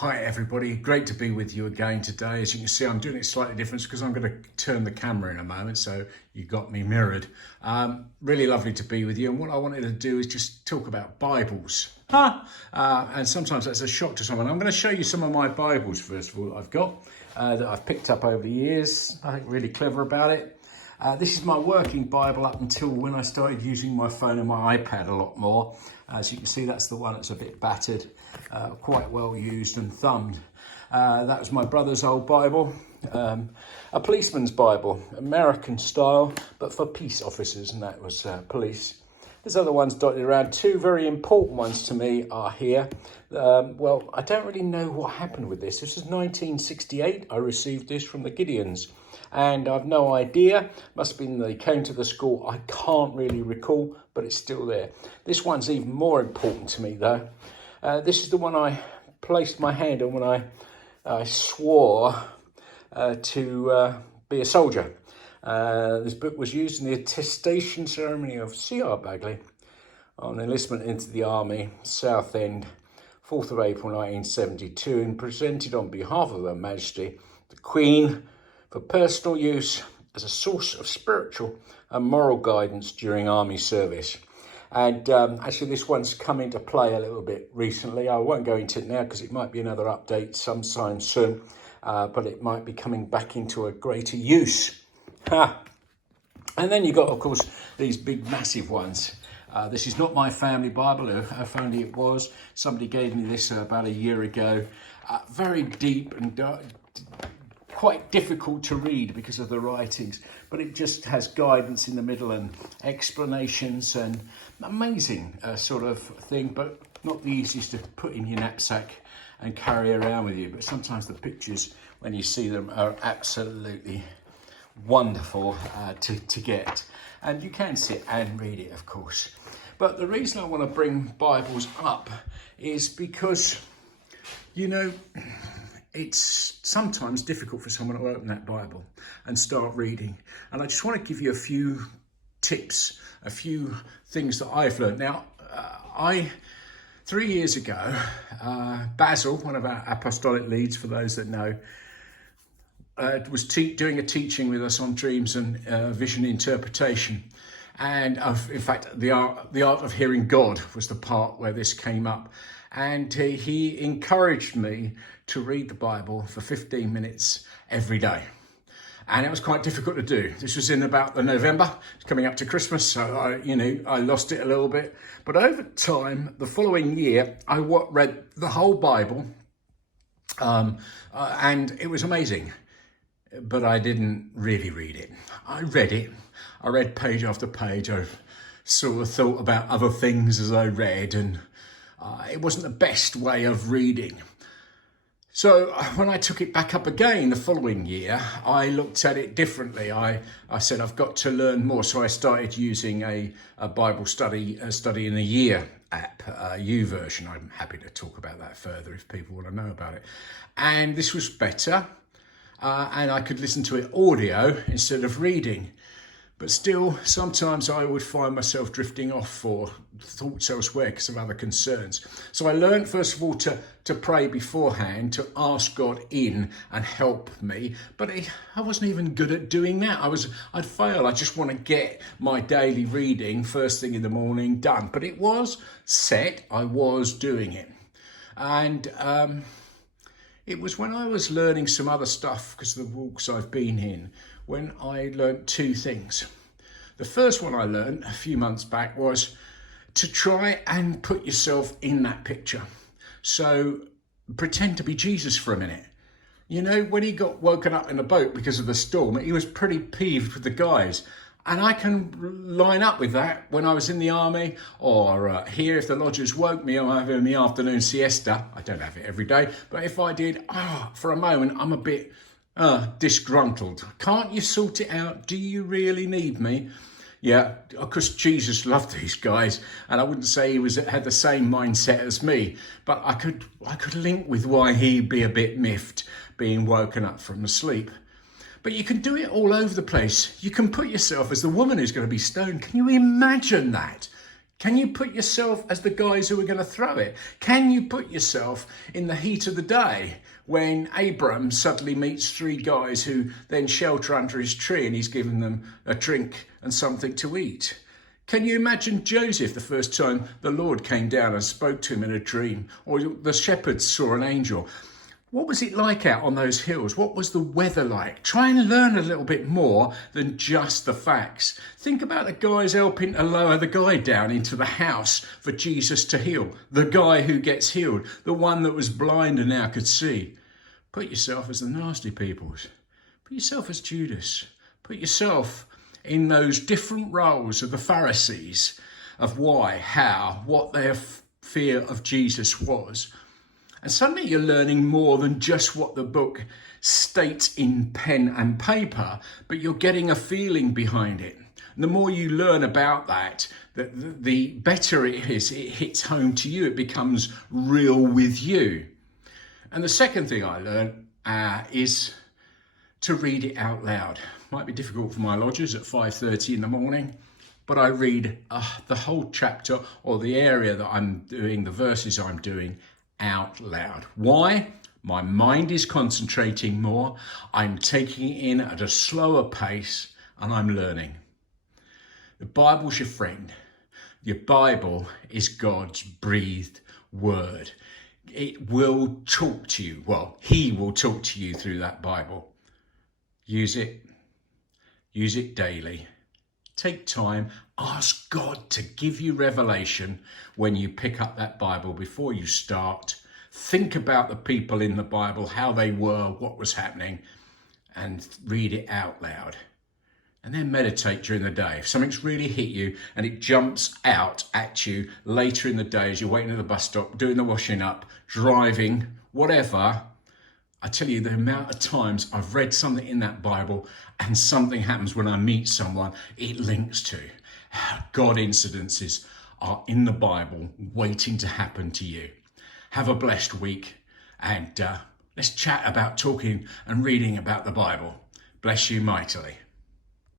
Hi everybody, great to be with you again today. As you can see, I'm doing it slightly different because I'm going to turn the camera in a moment, so you got me mirrored. Really lovely to be with you, and what I wanted to do is just talk about Bibles. And sometimes that's a shock to someone. I'm going to show you some of my Bibles first of all that I've got, that I've picked up over the years. I think really clever about it. This is my working Bible up until when I started using my phone and my iPad a lot more. As you can see, that's the one that's a bit battered, quite well used and thumbed. That was my brother's old Bible, a policeman's Bible, American style, but for peace officers, and that was police. There's other ones dotted around. Two very important ones to me are here. Well, I don't really know what happened with this. This was 1968. I received this from the Gideons. And I've no idea. Must have been they came to the school. I can't really recall, but it's still there. This one's even more important to me, though. This is the one I placed my hand on when I swore to be a soldier. This book was used in the attestation ceremony of C.R. Bagley on enlistment into the Army, Southend, 4th of April 1972, and presented on behalf of Her Majesty, the Queen, for personal use as a source of spiritual and moral guidance during Army service. And actually this one's come into play a little bit recently. I won't go into it now because it might be another update sometime soon, but it might be coming back into a greater use. And then you've got, of course, these big massive ones. This is not my family Bible, if only it was. Somebody gave me this about a year ago. Very deep and quite difficult to read because of the writings, but it just has guidance in the middle and explanations, and amazing sort of thing, but not the easiest to put in your knapsack and carry around with you. But sometimes the pictures, when you see them, are absolutely wonderful to get, and you can sit and read it, of course. But the reason I want to bring Bibles up is because, you know, it's sometimes difficult for someone to open that Bible and start reading. And I just want to give you a few tips, a few things that I've learned. Now, 3 years ago, Basil, one of our apostolic leads, for those that know, was doing a teaching with us on dreams and vision interpretation. And in fact, the art of hearing God was the part where this came up. And he encouraged me to read the Bible for 15 minutes every day. And it was quite difficult to do. This was in about the November, it's coming up to Christmas, so I lost it a little bit. But over time, the following year, I read the whole Bible, and it was amazing. But I didn't really read it. I read it. I read page after page. I sort of thought about other things as I read, and it wasn't the best way of reading. So when I took it back up again the following year, I looked at it differently. I said, I've got to learn more. So I started using a Bible study in a year app, YouVersion. I'm happy to talk about that further if people want to know about it. And this was better. And I could listen to it audio instead of reading. But still, sometimes I would find myself drifting off for thoughts elsewhere because of other concerns. So I learned, first of all, to pray beforehand, to ask God in and help me. But I wasn't even good at doing that. I'd fail. I just want to get my daily reading first thing in the morning done. But it was set. I was doing it. And it was when I was learning some other stuff, because of the walks I've been in, when I learnt two things. The first one I learned a few months back was to try and put yourself in that picture. So pretend to be Jesus for a minute. You know, when he got woken up in a boat because of the storm, he was pretty peeved with the guys. And I can line up with that when I was in the army, or here if the lodgers woke me, I'm having the afternoon siesta. I don't have it every day, but if I did, for a moment, I'm a bit disgruntled. Can't you sort it out? Do you really need me? Yeah, because Jesus loved these guys, and I wouldn't say he had the same mindset as me, but I could link with why he'd be a bit miffed being woken up from sleep. But you can do it all over the place. You can put yourself as the woman who's going to be stoned. Can you imagine that? Can you put yourself as the guys who are going to throw it? Can you put yourself in the heat of the day when Abram suddenly meets three guys who then shelter under his tree and he's given them a drink and something to eat? Can you imagine Joseph the first time the Lord came down and spoke to him in a dream, or the shepherds saw an angel? What was it like out on those hills? What was the weather like? Try and learn a little bit more than just the facts. Think about the guys helping to lower the guy down into the house for Jesus to heal. The guy who gets healed, the one that was blind and now could see. Put yourself as the nasty peoples. Put yourself as Judas. Put yourself in those different roles of the Pharisees, of why, how, what their fear of Jesus was. And suddenly you're learning more than just what the book states in pen and paper, but you're getting a feeling behind it. And the more you learn about that, the better it is. It hits home to you. It becomes real with you. And the second thing I learned is to read it out loud. Might be difficult for my lodgers at 5:30 in the morning, but I read the whole chapter or the area that I'm doing, the verses I'm doing, out loud. Why? My mind is concentrating more. I'm taking it in at a slower pace and I'm learning. The Bible's your friend. Your Bible is God's breathed word. It will talk to you. Well, He will talk to you through that Bible. Use it. Use it daily. Take time. Ask God to give you revelation when you pick up that Bible before you start. Think about the people in the Bible, how they were, what was happening, and read it out loud. And then meditate during the day. If something's really hit you and it jumps out at you later in the day as you're waiting at the bus stop, doing the washing up, driving, whatever, I tell you the amount of times I've read something in that Bible and something happens when I meet someone it links to. God incidences are in the Bible waiting to happen to you. Have a blessed week and let's chat about talking and reading about the Bible. Bless you mightily.